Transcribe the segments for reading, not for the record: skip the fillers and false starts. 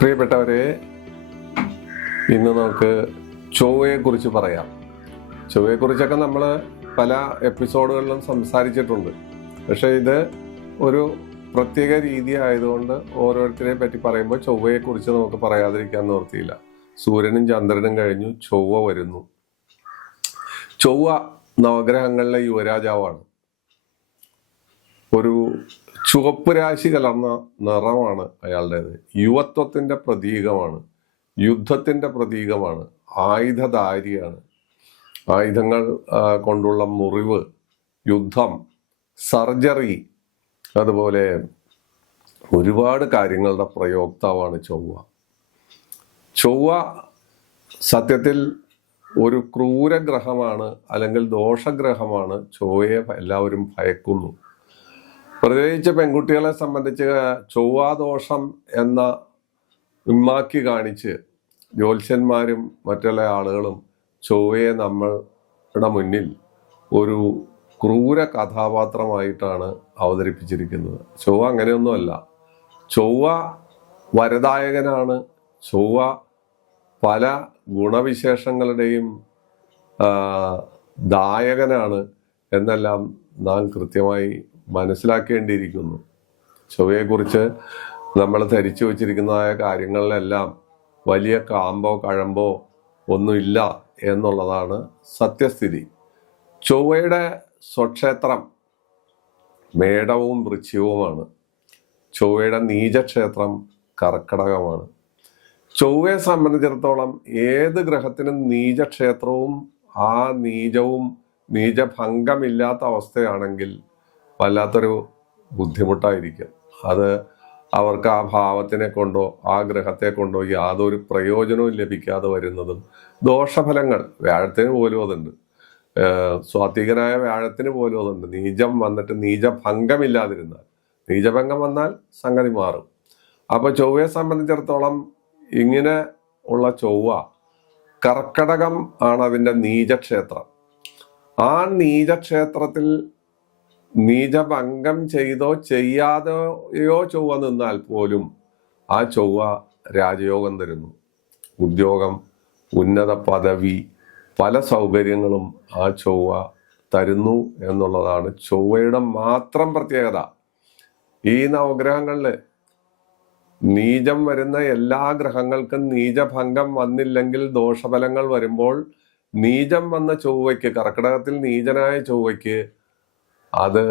പ്രിയപ്പെട്ടവരെ, ഇന്ന് നമുക്ക് ചൊവ്വയെക്കുറിച്ച് പറയാം. ചൊവ്വയെക്കുറിച്ചൊക്കെ നമ്മൾ പല എപ്പിസോഡുകളിലും സംസാരിച്ചിട്ടുണ്ട്. പക്ഷേ ഇത് ഒരു പ്രത്യേക രീതി ആയതുകൊണ്ട് ഓരോരുത്തരെ പറ്റി പറയുമ്പോൾ ചൊവ്വയെക്കുറിച്ച് നമുക്ക് പറയാതിരിക്കാൻ നിവൃത്തിയില്ല. സൂര്യനും ചന്ദ്രനും കഴിഞ്ഞു, ചൊവ്വ വരുന്നു. ചൊവ്വ നവഗ്രഹങ്ങളിലെ യുവരാജാവാണ്. ഒരു ചുവപ്പ് രാശി കലർന്ന നിറമാണ് അയാളുടേത്. യുവത്വത്തിന്റെ പ്രതീകമാണ്, യുദ്ധത്തിന്റെ പ്രതീകമാണ്, ആയുധധാരിയാണ്. ആയുധങ്ങൾ കൊണ്ടുള്ള മുറിവ്, യുദ്ധം, സർജറി, അതുപോലെ ഒരുപാട് കാര്യങ്ങളുടെ പ്രയോക്താവാണ് ചൊവ്വ. ചൊവ്വ സത്യത്തിൽ ഒരു ക്രൂരഗ്രഹമാണ്, അല്ലെങ്കിൽ ദോഷഗ്രഹമാണ്. ചൊവ്വയെ എല്ലാവരും ഭയക്കുന്നു. പ്രത്യേകിച്ച് പെൺകുട്ടികളെ സംബന്ധിച്ച് ചൊവ്വാദോഷം എന്ന ഉമ്മാക്കി കാണിച്ച് ജ്യോത്സ്യന്മാരും മറ്റുള്ള ആളുകളും ചൊവ്വയെ നമ്മളുടെ മുന്നിൽ ഒരു ക്രൂര കഥാപാത്രമായിട്ടാണ് അവതരിപ്പിച്ചിരിക്കുന്നത്. ചൊവ്വ അങ്ങനെയൊന്നുമല്ല. ചൊവ്വ വരദായകനാണ്. ചൊവ്വ പല ഗുണവിശേഷങ്ങളുടെയും ദായകനാണ് എന്നെല്ലാം നാം കൃത്യമായി മനസ്സിലാക്കേണ്ടിയിരിക്കുന്നു. ചൊവ്വയെക്കുറിച്ച് നമ്മൾ ധരിച്ചു വച്ചിരിക്കുന്നതായ കാര്യങ്ങളിലെല്ലാം വലിയ കാമ്പോ കഴമ്പോ ഒന്നുമില്ല എന്നുള്ളതാണ് സത്യസ്ഥിതി. ചൊവ്വയുടെ സ്വക്ഷേത്രം മേടവും വൃശ്ചികവുമാണ്. ചൊവ്വയുടെ നീചക്ഷേത്രം കർക്കടകമാണ്. ചൊവ്വയെ സംബന്ധിച്ചിടത്തോളം ഏത് ഗ്രഹത്തിനും നീചക്ഷേത്രവും ആ നീചവും നീചഭംഗമില്ലാത്ത അവസ്ഥയാണെങ്കിൽ വല്ലാത്തൊരു ബുദ്ധിമുട്ടായിരിക്കും. അത് അവർക്ക് ആ ഭാവത്തിനെ കൊണ്ടോ ആ ഗ്രഹത്തെ കൊണ്ടോ യാതൊരു പ്രയോജനവും ലഭിക്കാതെ വരുന്നതും ദോഷഫലങ്ങൾ. വ്യാഴത്തിന് പോലും അതുണ്ട്. സ്വാത്വികനായ വ്യാഴത്തിന് പോലും അതുണ്ട്. നീചം വന്നിട്ട് നീചഭംഗമില്ലാതിരുന്നാൽ, നീചഭംഗം വന്നാൽ സംഗതി മാറും. അപ്പൊ ചൊവ്വയെ സംബന്ധിച്ചിടത്തോളം ഇങ്ങനെ ഉള്ള ചൊവ്വ, കർക്കടകം ആണ് അതിൻ്റെ നീചക്ഷേത്രം. ആ നീചക്ഷേത്രത്തിൽ നീചഭംഗം ചെയ്തോ ചെയ്യാതെയോ ചൊവ്വ നിന്നാൽ പോലും ആ ചൊവ്വ രാജയോഗം തരുന്നു. ഉദ്യോഗം, ഉന്നത പദവി, പല സൗകര്യങ്ങളും ആ ചൊവ്വ തരുന്നു എന്നുള്ളതാണ് ചൊവ്വയുടെ മാത്രം പ്രത്യേകത. ഈ നവഗ്രഹങ്ങളിൽ നീചം വരുന്ന എല്ലാ ഗ്രഹങ്ങൾക്കും നീചഭംഗം വന്നില്ലെങ്കിൽ ദോഷഫലങ്ങൾ വരുമ്പോൾ നീചം വന്ന ചൊവ്വയ്ക്ക്, കർക്കിടകത്തിൽ നീചനായ ചൊവ്വയ്ക്ക് അത്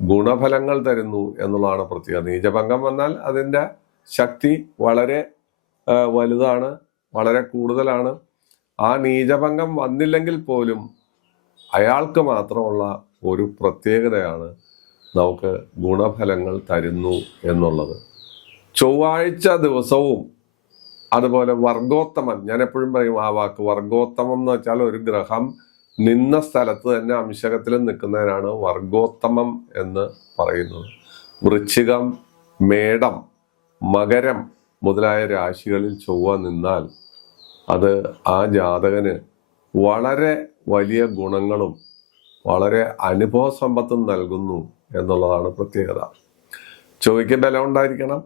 ഗുണഫലങ്ങൾ തരുന്നു എന്നുള്ളതാണ് പ്രത്യേകത. നീചഭംഗം വന്നാൽ അതിൻ്റെ ശക്തി വളരെ വലുതാണ്, വളരെ കൂടുതലാണ്. ആ നീചഭംഗം വന്നില്ലെങ്കിൽ പോലും അയാൾക്ക് മാത്രമുള്ള ഒരു പ്രത്യേകതയാണ് നമുക്ക് ഗുണഫലങ്ങൾ തരുന്നു എന്നുള്ളത്. ചൊവ്വാഴ്ച ദിവസവും അതുപോലെ വർഗോത്തമൻ, ഞാൻ എപ്പോഴും പറയും ആ വാക്ക്, വർഗോത്തമം എന്ന് വെച്ചാൽ ഒരു ഗ്രഹം നിന്ന സ്ഥലത്ത് തന്നെ അംശകത്തിൽ നിൽക്കുന്നതിനാണ് വർഗോത്തമം എന്ന് പറയുന്നത്. വൃശ്ചികം, മേടം, മകരം മുതലായ രാശികളിൽ ചൊവ്വ നിന്നാൽ അത് ആ ജാതകന് വളരെ വലിയ ഗുണങ്ങളും വളരെ അനുഭവ സമ്പത്തും നൽകുന്നു എന്നുള്ളതാണ് പ്രത്യേകത. ചൊവ്വയ്ക്ക് ബലം ഉണ്ടായിരിക്കണം.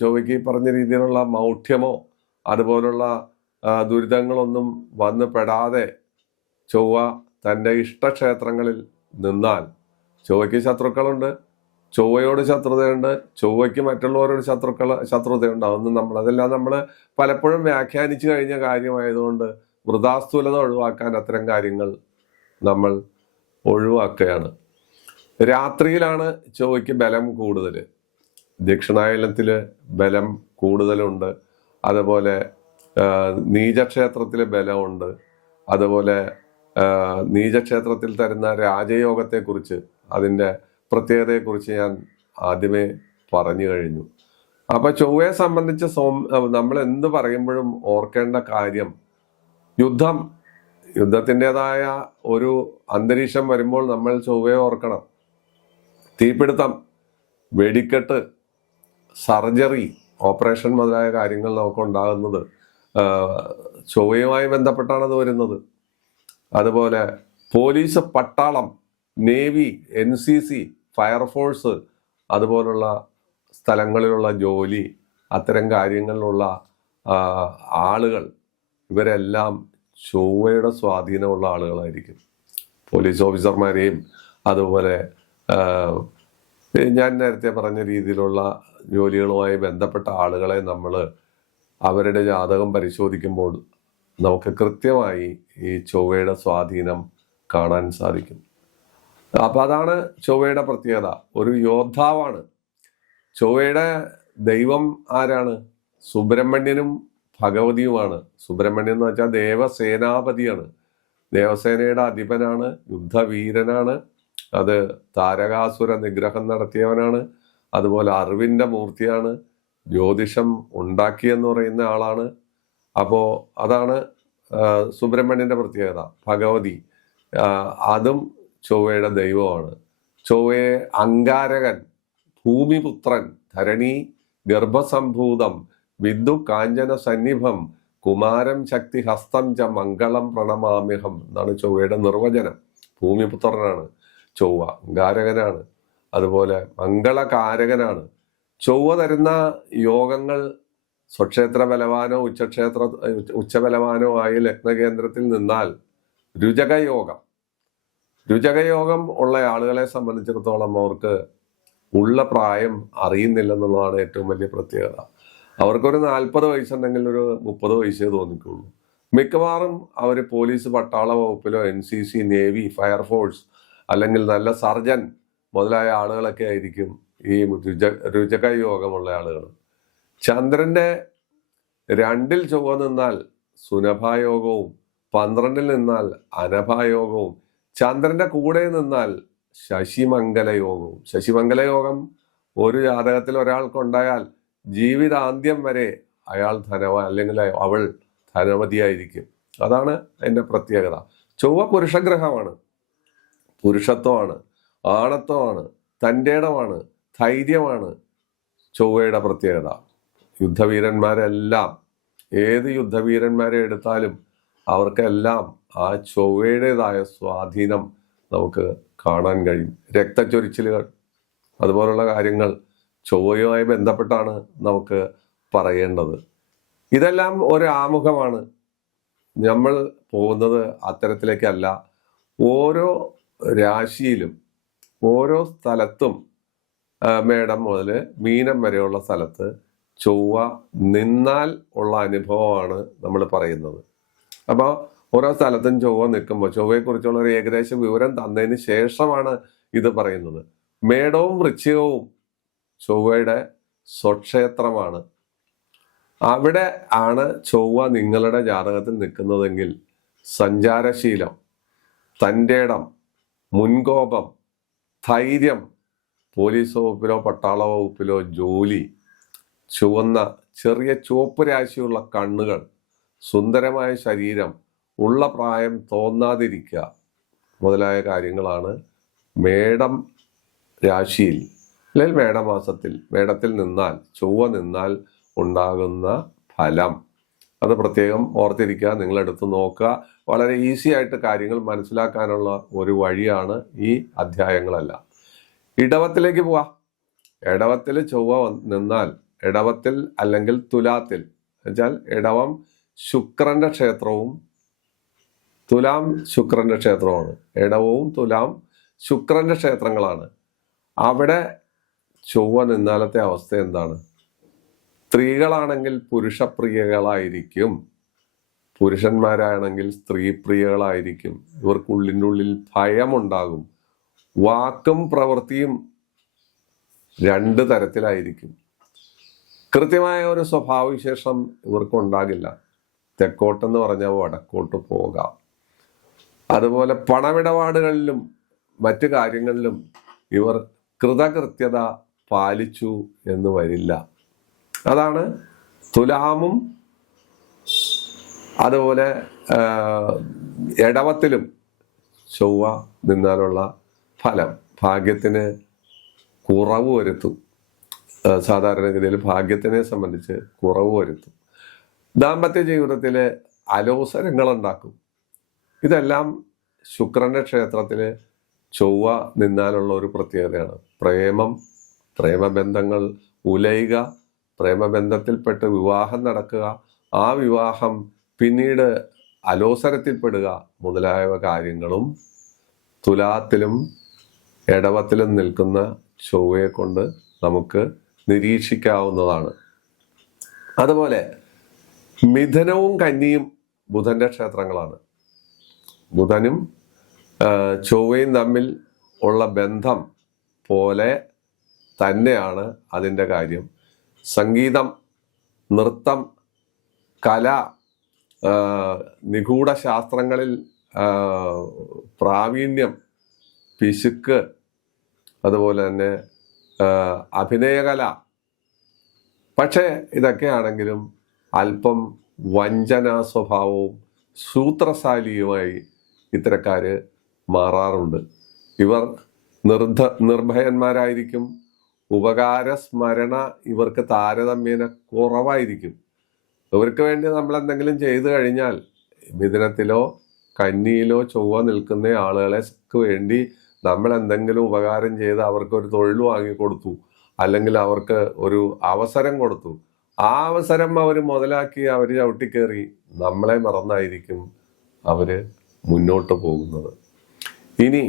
ചൊവ്വയ്ക്ക് പറഞ്ഞ രീതിയിലുള്ള മൗഢ്യമോ അതുപോലുള്ള ദുരിതങ്ങളൊന്നും വന്ന് പെടാതെ ചൊവ്വ തൻ്റെ ഇഷ്ടക്ഷേത്രങ്ങളിൽ നിന്നാൽ, ചൊവ്വയ്ക്ക് ശത്രുക്കളുണ്ട്, ചൊവ്വയോട് ശത്രുതയുണ്ട്, ചൊവ്വയ്ക്ക് മറ്റുള്ളവരോട് ശത്രുതയുണ്ട്. അതെല്ലാം നമ്മൾ പലപ്പോഴും വ്യാഖ്യാനിച്ചു കഴിഞ്ഞ കാര്യമായതുകൊണ്ട് വൃഥാസ്ഥൂലത ഒഴിവാക്കാൻ അത്തരം കാര്യങ്ങൾ നമ്മൾ ഒഴിവാക്കുകയാണ്. രാത്രിയിലാണ് ചൊവ്വയ്ക്ക് ബലം കൂടുതൽ. ദക്ഷിണായനത്തിൽ ബലം കൂടുതലുണ്ട്. അതുപോലെ നീചക്ഷേത്രത്തിൽ ബലമുണ്ട്. അതുപോലെ നീചക്ഷേത്രത്തിൽ തരുന്ന രാജയോഗത്തെക്കുറിച്ച്, അതിൻ്റെ പ്രത്യേകതയെക്കുറിച്ച് ഞാൻ ആദ്യമേ പറഞ്ഞു കഴിഞ്ഞു. അപ്പൊ ചൊവ്വയെ സംബന്ധിച്ച് നമ്മൾ എന്ത് പറയുമ്പോഴും ഓർക്കേണ്ട കാര്യം, യുദ്ധത്തിൻ്റെതായ ഒരു അന്തരീക്ഷം വരുമ്പോൾ നമ്മൾ ചൊവ്വയെ ഓർക്കണം. തീപിടുത്തം, വെടിക്കെട്ട്, സർജറി, ഓപ്പറേഷൻ മുതലായ കാര്യങ്ങൾ നമുക്ക് ഉണ്ടാകുന്നത് ചൊവ്വയുമായി ബന്ധപ്പെട്ടാണ് അത് വരുന്നത്. അതുപോലെ പോലീസ്, പട്ടാളം, നേവി, NCC, ഫയർഫോഴ്സ്, അതുപോലുള്ള സ്ഥലങ്ങളിലുള്ള ജോലി, അത്തരം കാര്യങ്ങളിലുള്ള ആളുകൾ ഇവരെല്ലാം ചൊവ്വയുടെ സ്വാധീനമുള്ള ആളുകളായിരിക്കും. പോലീസ് ഓഫീസർമാരെയും അതുപോലെ ഞാൻ നേരത്തെ പറഞ്ഞ രീതിയിലുള്ള ജോലികളുമായി ബന്ധപ്പെട്ട ആളുകളെ നമ്മൾ അവരുടെ ജാതകം പരിശോധിക്കുമ്പോൾ നമുക്ക് കൃത്യമായി ഈ ചൊവ്വയുടെ സ്വാധീനം കാണാൻ സാധിക്കും. അപ്പൊ അതാണ് ചൊവ്വയുടെ പ്രത്യേകത. ഒരു യോദ്ധാവാണ്. ചൊവ്വയുടെ ദൈവം ആരാണ്? സുബ്രഹ്മണ്യനും ഭഗവതിയുമാണ്. സുബ്രഹ്മണ്യൻ എന്ന് വെച്ചാൽ ദേവസേനാപതിയാണ്, ദേവസേനയുടെ അധിപനാണ്, യുദ്ധവീരനാണ്, അത് താരകാസുര നിഗ്രഹം നടത്തിയവനാണ്, അതുപോലെ അറിവിന്റെ മൂർത്തിയാണ്, ജ്യോതിഷം ഉണ്ടാക്കിയെന്ന് പറയുന്ന ആളാണ്. അപ്പോ അതാണ് സുബ്രഹ്മണ്യന്റെ പ്രത്യേകത. ഭഗവതി അതും ചൊവ്വയുടെ ദൈവമാണ്. ചൊവ്വയെ അങ്കാരകൻ, ഭൂമിപുത്രൻ, ധരണി ഗർഭസംഭൂതം, വിദ്ദു കാഞ്ചന സന്നിഭം, കുമാരം ശക്തി ഹസ്തം ച മംഗളം പ്രണമാമ്യഹം എന്നാണ് ചൊവ്വയുടെ നിർവചനം. ഭൂമിപുത്രനാണ് ചൊവ്വ, അങ്കാരകനാണ്, അതുപോലെ മംഗളകാരകനാണ്. ചൊവ്വ തരുന്ന യോഗങ്ങൾ സ്വക്ഷേത്ര ബലവാനോ ഉച്ചബലവാനോ ആയി ലഗ്നകേന്ദ്രത്തിൽ നിന്നാൽ രുചകയോഗം ഉള്ള ആളുകളെ സംബന്ധിച്ചിടത്തോളം അവർക്ക് ഉള്ള പ്രായം അറിയുന്നില്ലെന്നുള്ളതാണ് ഏറ്റവും വലിയ പ്രത്യേകത. അവർക്കൊരു 40 വയസ്സുണ്ടെങ്കിൽ ഒരു 30 വയസ്സേ തോന്നിക്കുള്ളൂ. മിക്കവാറും അവർ പോലീസ് പട്ടാള വകുപ്പിലോ NCC, നേവി, ഫയർഫോഴ്സ് അല്ലെങ്കിൽ നല്ല സർജൻ മുതലായ ആളുകളൊക്കെ ആയിരിക്കും ഈ രുചക യോഗമുള്ള ആളുകൾ. ചന്ദ്രന്റെ 2-ൽ ചൊവ്വ നിന്നാൽ സുനഭായോഗവും 12-ൽ നിന്നാൽ അനഭായോഗവും ചന്ദ്രന്റെ കൂടെ നിന്നാൽ ശശിമംഗല യോഗവും. ശശിമംഗല യോഗം ഒരു ജാതകത്തിൽ ഒരാൾക്കുണ്ടായാൽ ജീവിതാന്ത്യം വരെ അയാൾ അല്ലെങ്കിൽ അവൾ ധനവതിയായിരിക്കും. അതാണ് അതിന്റെ പ്രത്യേകത. ചൊവ്വ പുരുഷഗ്രഹമാണ്, പുരുഷത്വമാണ്, ആണത്വമാണ്, തൻ്റെടമാണ്, ധൈര്യമാണ് ചൊവ്വയുടെ പ്രത്യേകത. യുദ്ധവീരന്മാരെല്ലാം, ഏത് യുദ്ധവീരന്മാരെ എടുത്താലും അവർക്കെല്ലാം ആ ചൊവ്വയുടേതായ സ്വാധീനം നമുക്ക് കാണാൻ കഴിയും. രക്തച്ചൊരിച്ചിലുകൾ അതുപോലുള്ള കാര്യങ്ങൾ ചൊവ്വയുമായി ബന്ധപ്പെട്ടാണ് നമുക്ക് പറയേണ്ടത്. ഇതെല്ലാം ഒരു ആമുഖമാണ്. നമ്മൾ പോകുന്നത് അത്തരത്തിലേക്കല്ല. ഓരോ രാശിയിലും ഓരോ സ്ഥലത്തും മേടം മുതൽ മീനം വരെയുള്ള സ്ഥലത്ത് ചൊവ്വ നിന്നാൽ ഉള്ള അനുഭവമാണ് നമ്മൾ പറയുന്നത്. അപ്പോൾ ഓരോ സ്ഥലത്തും ചൊവ്വ നിൽക്കുമ്പോൾ ചൊവ്വയെക്കുറിച്ചുള്ള ഒരു ഏകദേശ വിവരം തന്നതിന് ശേഷമാണ് ഇത് പറയുന്നത്. മേടവും വൃശ്ചികവും ചൊവ്വയുടെ സ്വക്ഷേത്രമാണ്. അവിടെ ആണ് ചൊവ്വ നിങ്ങളുടെ ജാതകത്തിൽ നിൽക്കുന്നതെങ്കിൽ സഞ്ചാരശീലം, തൻ്റെടം, മുൻകോപം, ധൈര്യം, പോലീസ് വകുപ്പിലോ പട്ടാള വകുപ്പിലോ ജോലി, ചുവന്ന ചെറിയ ചുവപ്പ് രാശിയുള്ള കണ്ണുകൾ, സുന്ദരമായ ശരീരം, ഉള്ള പ്രായം തോന്നാതിരിക്കുക മുതലായ കാര്യങ്ങളാണ് മേടം രാശിയിൽ അല്ലെങ്കിൽ മേടമാസത്തിൽ മേടത്തിൽ നിന്നാൽ ചൊവ്വ നിന്നാൽ ഉണ്ടാകുന്ന ഫലം. അത് പ്രത്യേകം ഓർത്തിരിക്കുക, നിങ്ങളെടുത്ത് നോക്കുക. വളരെ ഈസി ആയിട്ട് കാര്യങ്ങൾ മനസ്സിലാക്കാനുള്ള ഒരു വഴിയാണ് ഈ അധ്യായങ്ങളെല്ലാം. ഇടവത്തിലേക്ക് പോവാം. ഇടവത്തിൽ ചൊവ്വ നിന്നാൽ, ഇടവത്തിൽ അല്ലെങ്കിൽ തുലാത്തിൽ എന്നുവെച്ചാൽ ഇടവം ശുക്രന്റെ ക്ഷേത്രവും തുലാം ശുക്രന്റെ ക്ഷേത്രമാണ്. ഇടവവും തുലാം ശുക്രന്റെ ക്ഷേത്രങ്ങളാണ്. അവിടെ ചൊവ്വ നിന്നാലത്തെ അവസ്ഥ എന്താണ്? സ്ത്രീകളാണെങ്കിൽ പുരുഷപ്രിയകളായിരിക്കും, പുരുഷന്മാരാണെങ്കിൽ സ്ത്രീപ്രിയകളായിരിക്കും. ഇവർക്കുള്ളിൻ്റെ ഉള്ളിൽ ഭയമുണ്ടാകും. വാക്കും പ്രവൃത്തിയും 2 തരത്തിലായിരിക്കും. കൃത്യമായ ഒരു സ്വഭാവവിശേഷം ഇവർക്കുണ്ടാകില്ല. തെക്കോട്ടെന്ന് പറഞ്ഞാൽ വടക്കോട്ട് പോകാം. അതുപോലെ പണമിടപാടുകളിലും മറ്റു കാര്യങ്ങളിലും ഇവർ കൃതകൃത്യത പാലിച്ചു എന്ന് വരില്ല. അതാണ് തുലാമും അതുപോലെ ഇടവത്തിലും ചൊവ്വ നിന്നാലുള്ള ഫലം. ഭാഗ്യത്തിന് കുറവ് വരുത്തും. സാധാരണഗതിയിൽ ഭാഗ്യത്തിനെ സംബന്ധിച്ച് കുറവ് വരുത്തും. ദാമ്പത്യ ജീവിതത്തിൽ അലോസരങ്ങൾ ഉണ്ടാക്കും. ഇതെല്ലാം ശുക്രന്റെ ക്ഷേത്രത്തിൽ ചൊവ്വ നിന്നാലുള്ള ഒരു പ്രത്യേകതയാണ്. പ്രേമബന്ധങ്ങൾ ഉലയുക, പ്രേമബന്ധത്തിൽപ്പെട്ട് വിവാഹം നടക്കുക, ആ വിവാഹം പിന്നീട് അലോസരത്തിൽപ്പെടുക മുതലായ കാര്യങ്ങളും തുലാത്തിലും ഇടവത്തിലും നിൽക്കുന്ന ചൊവ്വയെ കൊണ്ട് നമുക്ക് നിരീക്ഷിക്കാവുന്നതാണ്. അതുപോലെ മിഥുനവും കന്നിയും ബുധന്റെ ക്ഷേത്രങ്ങളാണ്. ബുധനും ചൊവ്വയും തമ്മിൽ ഉള്ള ബന്ധം പോലെ തന്നെയാണ് അതിൻ്റെ കാര്യം. സംഗീതം, നൃത്തം, കല, നിഗൂഢ ശാസ്ത്രങ്ങളിൽ പ്രാവീണ്യം, പിശുക്ക്, അതുപോലെ തന്നെ അഭിനയകല. പക്ഷേ ഇതൊക്കെയാണെങ്കിലും അല്പം വഞ്ചനാ സ്വഭാവവും സൂത്രശാലിയുമായി ഇത്തരക്കാര് മാറാറുണ്ട്. ഇവർ നിർഭയന്മാരായിരിക്കും. ഉപകാര സ്മരണ ഇവർക്ക് താരതമ്യേന കുറവായിരിക്കും. ഇവർക്ക് വേണ്ടി നമ്മൾ എന്തെങ്കിലും ചെയ്തു കഴിഞ്ഞാൽ, മിഥുനത്തിലോ കന്നിയിലോ ചൊവ്വ നിൽക്കുന്ന ആളുകൾക്ക് വേണ്ടി നമ്മൾ എന്തെങ്കിലും ഉപകാരം ചെയ്ത് അവർക്കൊരു തൊഴിൽ വാങ്ങിക്കൊടുത്തു, അല്ലെങ്കിൽ അവർക്ക് ഒരു അവസരം കൊടുത്തു, ആ അവസരം അവർ മുതലാക്കി അവർ ചവിട്ടിക്കേറി നമ്മളെ മറന്നായിരിക്കും അവര് മുന്നോട്ട് പോകുന്നത്. ഇനി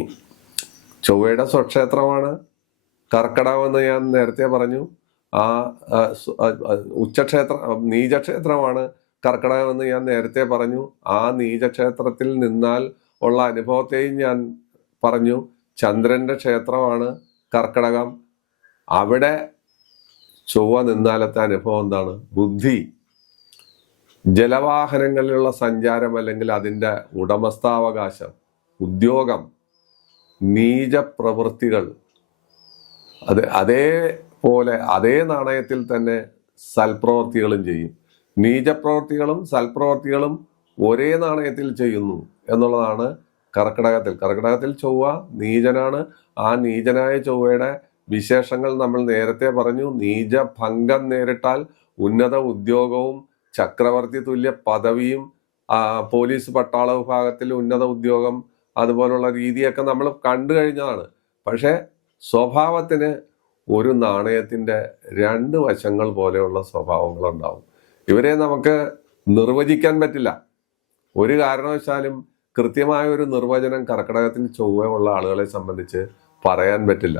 ചൊവ്വയുടെ സ്വക്ഷേത്രമാണ് കർക്കടകം എന്ന് ഞാൻ നേരത്തെ പറഞ്ഞു. ആ നീചക്ഷേത്രമാണ് കർക്കടകം എന്ന് ഞാൻ നേരത്തെ പറഞ്ഞു. ആ നീചക്ഷേത്രത്തിൽ നിന്നാൽ ഉള്ള അനുഭവത്തെയും ഞാൻ പറഞ്ഞു. ചന്ദ്രന്റെ ക്ഷേത്രമാണ് കർക്കടകം. അവിടെ ചൊവ്വ നിന്നാലത്തെ അനുഭവം എന്താണ്? ബുദ്ധി, ജലവാഹനങ്ങളിലുള്ള സഞ്ചാരം, അല്ലെങ്കിൽ അതിൻ്റെ ഉടമസ്ഥാവകാശം, ഉദ്യോഗം, നീച പ്രവൃത്തികൾ. അതേപോലെ അതേ നാണയത്തിൽ തന്നെ സൽപ്രവൃത്തികളും ചെയ്യും. നീചപ്രവൃത്തികളും സൽപ്രവൃത്തികളും ഒരേ നാണയത്തിൽ ചെയ്യുന്നു എന്നുള്ളതാണ് കർക്കിടകത്തിൽ ചൊവ്വ നീചനാണ്. ആ നീചനായ ചൊവ്വയുടെ വിശേഷങ്ങൾ നമ്മൾ നേരത്തെ പറഞ്ഞു. നീചഭംഗം നേരിട്ടാൽ ഉന്നത ഉദ്യോഗവും ചക്രവർത്തി തുല്യ പദവിയും, പോലീസ് പട്ടാള വിഭാഗത്തിൽ ഉന്നത ഉദ്യോഗം, അതുപോലുള്ള രീതിയൊക്കെ നമ്മൾ കണ്ടു കഴിഞ്ഞതാണ്. പക്ഷെ സ്വഭാവത്തിന് ഒരു നാണയത്തിന്റെ രണ്ട് വശങ്ങൾ പോലെയുള്ള സ്വഭാവങ്ങളുണ്ടാവും. ഇവരെ നമുക്ക് നിർവചിക്കാൻ പറ്റില്ല. ഒരു കാരണവശാലും കൃത്യമായ ഒരു നിർവചനം കർക്കിടകത്തിൽ ചൊവ്വയുള്ള ആളുകളെ സംബന്ധിച്ച് പറയാൻ പറ്റില്ല.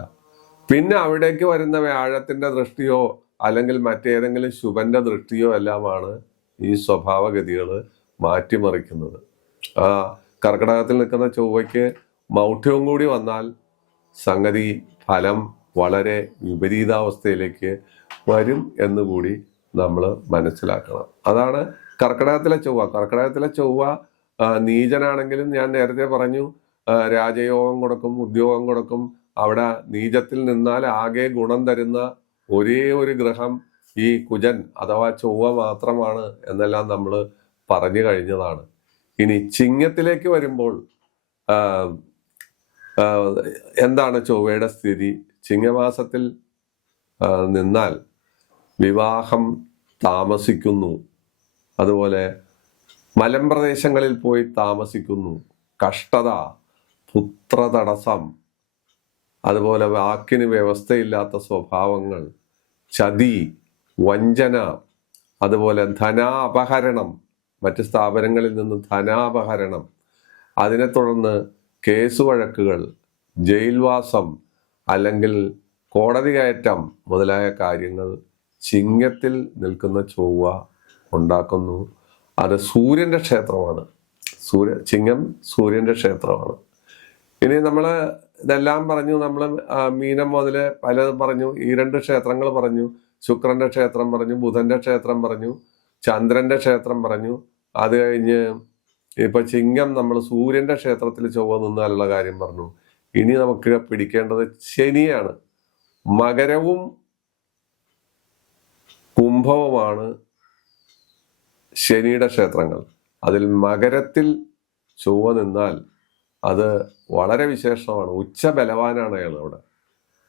പിന്നെ അവിടേക്ക് വരുന്ന വ്യാഴത്തിന്റെ ദൃഷ്ടിയോ അല്ലെങ്കിൽ മറ്റേതെങ്കിലും ശുഭന്റെ ദൃഷ്ടിയോ എല്ലാമാണ് ഈ സ്വഭാവഗതികൾ മാറ്റിമറിക്കുന്നത്. കർക്കിടകത്തിൽ നിൽക്കുന്ന ചൊവ്വയ്ക്ക് മൗഢ്യവും കൂടി വന്നാൽ സംഗതി ഫലം വളരെ വിപരീതാവസ്ഥയിലേക്ക് വരും എന്നുകൂടി നമ്മൾ മനസ്സിലാക്കണം. അതാണ് കർക്കിടകത്തിലെ ചൊവ്വ നീചനാണെങ്കിലും ഞാൻ നേരത്തെ പറഞ്ഞു രാജയോഗം കൊടുക്കും, ഉദ്യോഗം കൊടുക്കും. അവിടെ നീചത്തിൽ നിന്നാൽ ആകെ ഗുണം തരുന്ന ഒരേ ഒരു ഗ്രഹം ഈ കുജൻ അഥവാ ചൊവ്വ മാത്രമാണ് എന്നെല്ലാം നമ്മൾ പറഞ്ഞു കഴിഞ്ഞതാണ്. ഇനി ചിങ്ങത്തിലേക്ക് വരുമ്പോൾ എന്താണ് ചൊവ്വയുടെ സ്ഥിതി? ചിങ്ങമാസത്തിൽ നിന്നാൽ വിവാഹം താമസിക്കുന്നു, അതുപോലെ മലമ്പ്രദേശങ്ങളിൽ പോയി താമസിക്കുന്നു, കഷ്ടത, പുത്രതടസ്സം, അതുപോലെ വാക്കിന് വ്യവസ്ഥയില്ലാത്ത സ്വഭാവങ്ങൾ, ചതി, വഞ്ചന, അതുപോലെ ധനാപഹരണം, മറ്റ് സ്ഥാപനങ്ങളിൽ നിന്ന് ധനാപഹരണം, അതിനെ തുടർന്ന് കേസ് വഴക്കുകൾ, ജയിൽവാസം, അല്ലെങ്കിൽ കോടതി കയറ്റം മുതലായ കാര്യങ്ങൾ ചിങ്ങത്തിൽ നിൽക്കുന്ന ചൊവ്വ ഉണ്ടാക്കുന്നു. അത് സൂര്യന്റെ ക്ഷേത്രമാണ്. ചിങ്ങം സൂര്യന്റെ ക്ഷേത്രമാണ്. ഇനി നമ്മൾ ഇതെല്ലാം പറഞ്ഞു. നമ്മൾ മീനം മുതല് പലതും പറഞ്ഞു. ഈ രണ്ട് ക്ഷേത്രങ്ങൾ പറഞ്ഞു. ശുക്രന്റെ ക്ഷേത്രം പറഞ്ഞു, ബുധന്റെ ക്ഷേത്രം പറഞ്ഞു, ചന്ദ്രന്റെ ക്ഷേത്രം പറഞ്ഞു. അത് കഴിഞ്ഞ് ഇപ്പൊ ചിങ്ങം നമ്മൾ സൂര്യന്റെ ക്ഷേത്രത്തിൽ ചൊവ്വ നിന്നാലുള്ള കാര്യം പറഞ്ഞു. ഇനി നമുക്ക് പിടിക്കേണ്ടത് ശനിയാണ്. മകരവും കുംഭവുമാണ് ശനിയുടെ ക്ഷേത്രങ്ങൾ. അതിൽ മകരത്തിൽ ചൊവ്വ നിന്നാൽ അത് വളരെ വിശേഷമാണ്. ഉച്ചബലവാനാണ് അയാൾ. അവിടെ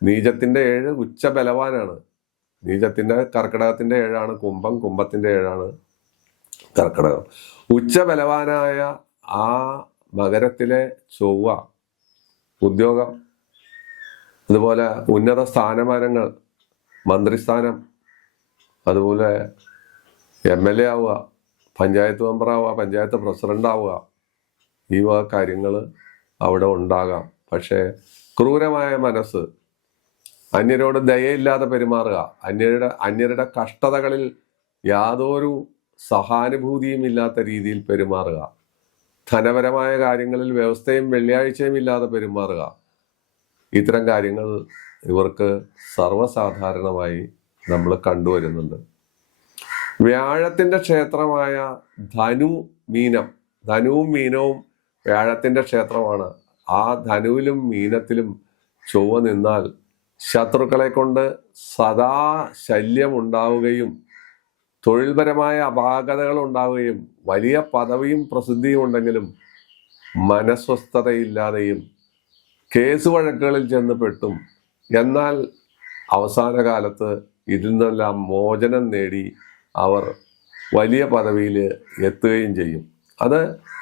നീചത്തിന്റെ 7 ഉച്ചബലവാനാണ്. കർക്കിടകത്തിന്റെ 7 കുംഭം, കുംഭത്തിന്റെ 7 കർക്കിടകം. ഉച്ചബലവാനായ ആ മകരത്തിലെ ചൊവ്വ ഉദ്യോഗം, അതുപോലെ ഉന്നത സ്ഥാനമാനങ്ങൾ, മന്ത്രിസ്ഥാനം, അതുപോലെ MLA ആവുക, പഞ്ചായത്ത് മെമ്പറാവുക, പഞ്ചായത്ത് പ്രസിഡന്റ് ആവുക, ഈ വക കാര്യങ്ങൾ അവിടെ ഉണ്ടാകാം. പക്ഷേ ക്രൂരമായ മനസ്സ്, അന്യരോട് ദയയില്ലാതെ പെരുമാറുക, അന്യരുടെ കഷ്ടതകളിൽ യാതൊരു സഹാനുഭൂതിയും ഇല്ലാത്ത രീതിയിൽ പെരുമാറുക, ധനപരമായ കാര്യങ്ങളിൽ വ്യവസ്ഥയും വെള്ളിയാഴ്ചയും ഇല്ലാതെ പെരുമാറുക, ഇത്തരം കാര്യങ്ങൾ ഇവർക്ക് സർവ്വസാധാരണമായി നമ്മൾ കണ്ടുവരുന്നുണ്ട്. വ്യാഴത്തിന്റെ ക്ഷേത്രമായ ധനുവും മീനവും വ്യാഴത്തിന്റെ ക്ഷേത്രമാണ്. ആ ധനുവിലും മീനത്തിലും ചൊവ്വ നിന്നാൽ ശത്രുക്കളെ കൊണ്ട് സദാ ശല്യം ഉണ്ടാവുകയും തൊഴിൽപരമായ അപാകതകൾ ഉണ്ടാവുകയും വലിയ പദവിയും പ്രസിദ്ധിയും ഉണ്ടെങ്കിലും മനസ്വസ്ഥതയില്ലാതെയും കേസ് വഴക്കുകളിൽ ചെന്ന് പെട്ടും എന്നാൽ അവസാന കാലത്ത് ഇതിൽ നിന്നെല്ലാം മോചനം നേടി അവർ വലിയ പദവിയിൽ എത്തുകയും ചെയ്യും. അത്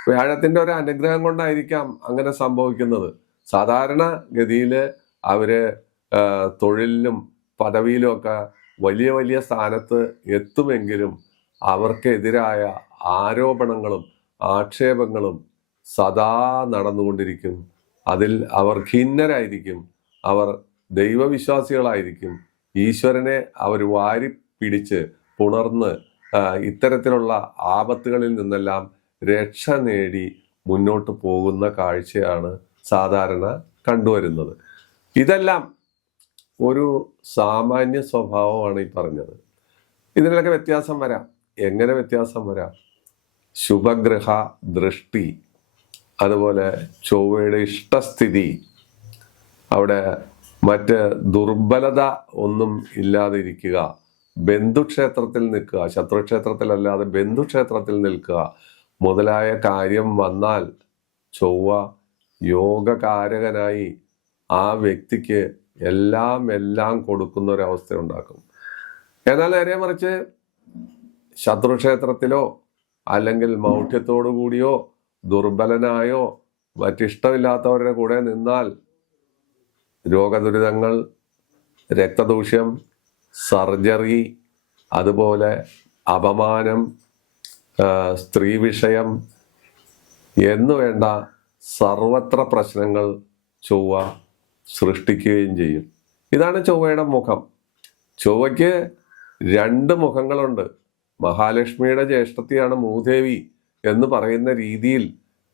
വ്യാഴത്തിന്റെ ഒരു അനുഗ്രഹം കൊണ്ടായിരിക്കാം അങ്ങനെ സംഭവിക്കുന്നത്. സാധാരണ ഗതിയിൽ അവര് തൊഴിലിലും പദവിയിലും ഒക്കെ വലിയ വലിയ സ്ഥാനത്ത് എത്തുമെങ്കിലും അവർക്കെതിരായ ആരോപണങ്ങളും ആക്ഷേപങ്ങളും സദാ നടന്നുകൊണ്ടിരിക്കും. അതിൽ അവർ ഖിന്നരായിരിക്കും, അവർ ദൈവവിശ്വാസികളായിരിക്കും. ഈശ്വരനെ അവർ വാരി പിടിച്ച് പുണർന്ന് ഇത്തരത്തിലുള്ള ആപത്തുകളിൽ നിന്നെല്ലാം രക്ഷ നേടി മുന്നോട്ട് പോകുന്ന കാഴ്ചയാണ് സാധാരണ കണ്ടുവരുന്നത്. ഇതെല്ലാം ഒരു സാമാന്യ സ്വഭാവമാണ് ഈ പറഞ്ഞത്. ഇതിനൊക്കെ വ്യത്യാസം വരാം. എങ്ങനെ വ്യത്യാസം വരാം? ശുഭഗ്രഹ ദൃഷ്ടി, അതുപോലെ ചൊവ്വയുടെ ഇഷ്ടസ്ഥിതി, അവിടെ മറ്റ് ദുർബലത ഒന്നും ഇല്ലാതെ ഇരിക്കുക, ബന്ധുക്ഷേത്രത്തിൽ നിൽക്കുക, ശത്രുക്ഷേത്രത്തിലല്ലാതെ ബന്ധുക്ഷേത്രത്തിൽ നിൽക്കുക മുതലായ കാര്യം വന്നാൽ ചൊവ്വ യോഗകാരകനായി ആ വ്യക്തിക്ക് എല്ലാം കൊടുക്കുന്ന ഒരവസ്ഥ ഉണ്ടാക്കും. എന്നാൽ നേരെ മറിച്ച് ശത്രുക്ഷേത്രത്തിലോ അല്ലെങ്കിൽ മൗഢ്യത്തോടു കൂടിയോ ദുർബലനായോ മറ്റിഷ്ടമില്ലാത്തവരുടെ കൂടെ നിന്നാൽ രോഗദുരിതങ്ങൾ, രക്തദൂഷ്യം, സർജറി, അതുപോലെ അപമാനം, സ്ത്രീ വിഷയം എന്നു വേണ്ട സർവത്ര പ്രശ്നങ്ങൾ ചൊവ്വ സൃഷ്ടിക്കുകയും ചെയ്യും. ഇതാണ് ചൊവ്വയുടെ മുഖം. ചൊവ്വയ്ക്ക് 2 മുഖങ്ങളുണ്ട്. മഹാലക്ഷ്മിയുടെ ജ്യേഷ്ഠത്തിയാണ് മൂദേവി എന്ന് പറയുന്ന രീതിയിൽ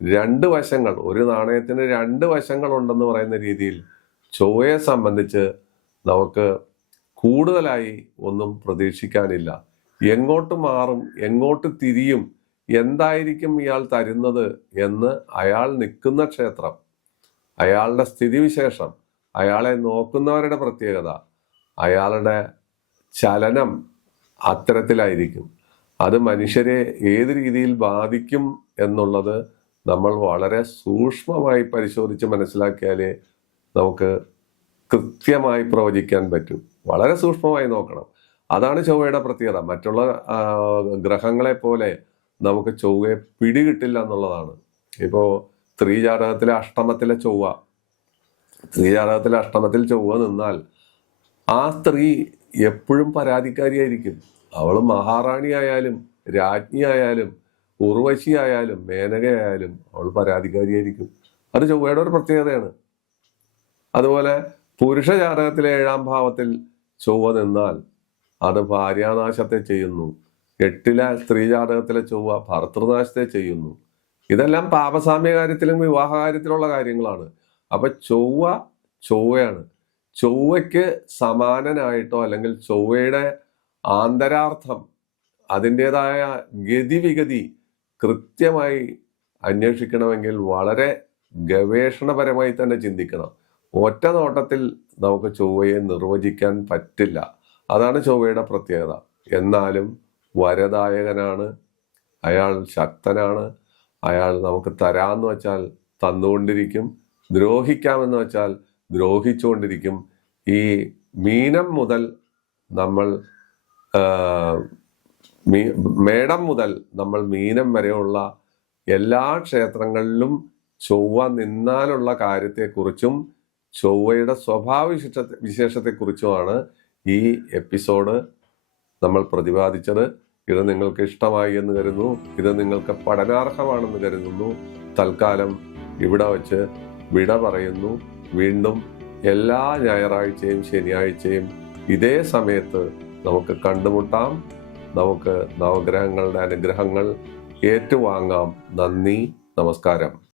2 വശങ്ങൾ, ഒരു നാണയത്തിന് 2 വശങ്ങൾ ഉണ്ടെന്ന് പറയുന്ന രീതിയിൽ ചൊവ്വയെ സംബന്ധിച്ച് നമുക്ക് കൂടുതലായി ഒന്നും പ്രതീക്ഷിക്കാനില്ല. എങ്ങോട്ട് മാറും, എങ്ങോട്ട് തിരിയും, എന്തായിരിക്കും ഇയാൾ തരുന്നത് എന്ന് അയാൾ നിൽക്കുന്ന ക്ഷേത്രം, അയാളുടെ സ്ഥിതിവിശേഷം, അയാളെ നോക്കുന്നവരുടെ പ്രത്യേകത, അയാളുടെ ചലനം അത്തരത്തിലായിരിക്കും. അത് മനുഷ്യരെ ഏത് രീതിയിൽ ബാധിക്കും എന്നുള്ളത് നമ്മൾ വളരെ സൂക്ഷ്മമായി പരിശോധിച്ച് മനസ്സിലാക്കിയാലേ നമുക്ക് കൃത്യമായി പ്രവചിക്കാൻ പറ്റും. വളരെ സൂക്ഷ്മമായി നോക്കണം. അതാണ് ചൊവ്വയുടെ പ്രത്യേകത. മറ്റുള്ള ഗ്രഹങ്ങളെ പോലെ നമുക്ക് ചൊവ്വയെ പിടികിട്ടില്ല എന്നുള്ളതാണ്. ഇപ്പോൾ സ്ത്രീജാതകത്തിലെ അഷ്ടമത്തിൽ ചൊവ്വ നിന്നാൽ ആ സ്ത്രീ എപ്പോഴും പരാതിക്കാരിയായിരിക്കും. അവൾ മഹാറാണിയായാലും രാജ്ഞിയായാലും ഉർവശിയായാലും മേനകയായാലും അവൾ പരാതിക്കാരിയായിരിക്കും. അത് ചൊവ്വയുടെ ഒരു പ്രത്യേകതയാണ്. അതുപോലെ പുരുഷ ജാതകത്തിലെ 7ാം ഭാവത്തിൽ ചൊവ്വ നിന്നാൽ അത് ഭാര്യാനാശത്തെ ചെയ്യുന്നു. 8ലെ സ്ത്രീ ജാതകത്തിലെ ചൊവ്വ ഭർത്തൃനാശത്തെ ചെയ്യുന്നു. ഇതെല്ലാം പാപസാമ്യ കാര്യത്തിലും വിവാഹ കാര്യത്തിലുള്ള കാര്യങ്ങളാണ്. അപ്പൊ ചൊവ്വയാണ്. ചൊവ്വയ്ക്ക് സമാനനായിട്ടോ അല്ലെങ്കിൽ ചൊവ്വയുടെ ആന്തരാർത്ഥം, അതിൻ്റെതായ ഗതിവിഗതി കൃത്യമായി അന്വേഷിക്കണമെങ്കിൽ വളരെ ഗവേഷണപരമായി തന്നെ ചിന്തിക്കണം. ഒറ്റ നോട്ടത്തിൽ നമുക്ക് ചൊവ്വയെ നിർവചിക്കാൻ പറ്റില്ല. അതാണ് ചൊവ്വയുടെ പ്രത്യേകത. എന്നാലും വരദായകനാണ്, അയാൾ ശക്തനാണ്, അയാൾ നമുക്ക് തരാമെന്ന് വെച്ചാൽ തന്നുകൊണ്ടിരിക്കും, ദ്രോഹിക്കാമെന്ന് വെച്ചാൽ ദ്രോഹിച്ചുകൊണ്ടിരിക്കും. ഈ മീനം മുതൽ നമ്മൾ മേടം മുതൽ നമ്മൾ മീനം വരെയുള്ള എല്ലാ ക്ഷേത്രങ്ങളിലും ചൊവ്വ നിന്നാലുള്ള കാര്യത്തെക്കുറിച്ചും ചൊവ്വയുടെ സ്വഭാവ വിശേഷത്തെക്കുറിച്ചുമാണ് ഈ എപ്പിസോഡ് നമ്മൾ പ്രതിപാദിച്ചത്. ഇത് നിങ്ങൾക്ക് ഇഷ്ടമായി എന്ന് കരുതുന്നു. ഇത് നിങ്ങൾക്ക് പഠനാർഹമാണെന്ന് കരുതുന്നു. തൽക്കാലം ഇവിടെ വച്ച് വിട പറയുന്നു. വീണ്ടും എല്ലാ ഞായറാഴ്ചയും ശനിയാഴ്ചയും ഇതേ സമയത്ത് നമുക്ക് കണ്ടുമുട്ടാം. നമുക്ക് നവഗ്രഹങ്ങളുടെ അനുഗ്രഹങ്ങൾ ഏറ്റുവാങ്ങാം. നന്ദി, നമസ്കാരം.